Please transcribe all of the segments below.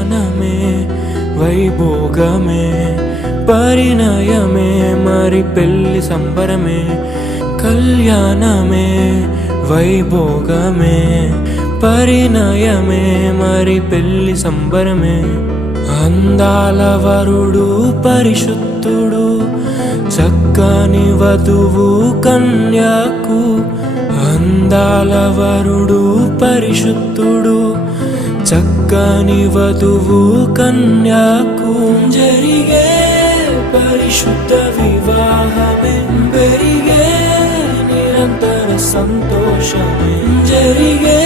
కళ్యాణమే వైభోగమే పరిణయమే మరి పెళ్లి సంబరమే కళ్యాణమే వైభోగమే పరిణయమే మరి పెళ్లి సంబరమే అందాల వరుడు పరిశుద్ధుడు చక్కని వధువు కన్యాకు అందాల వరుడు పరిశుద్ధుడు చక్కని వధువు కన్యాకు జరిగే పరిశుద్ధ వివాహమే పెరిగే నిరంతర సంతోషమే జరిగే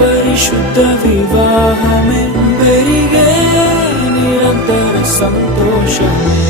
పరిశుద్ధ వివాహమే పెరిగే నిరంతర సంతోషమే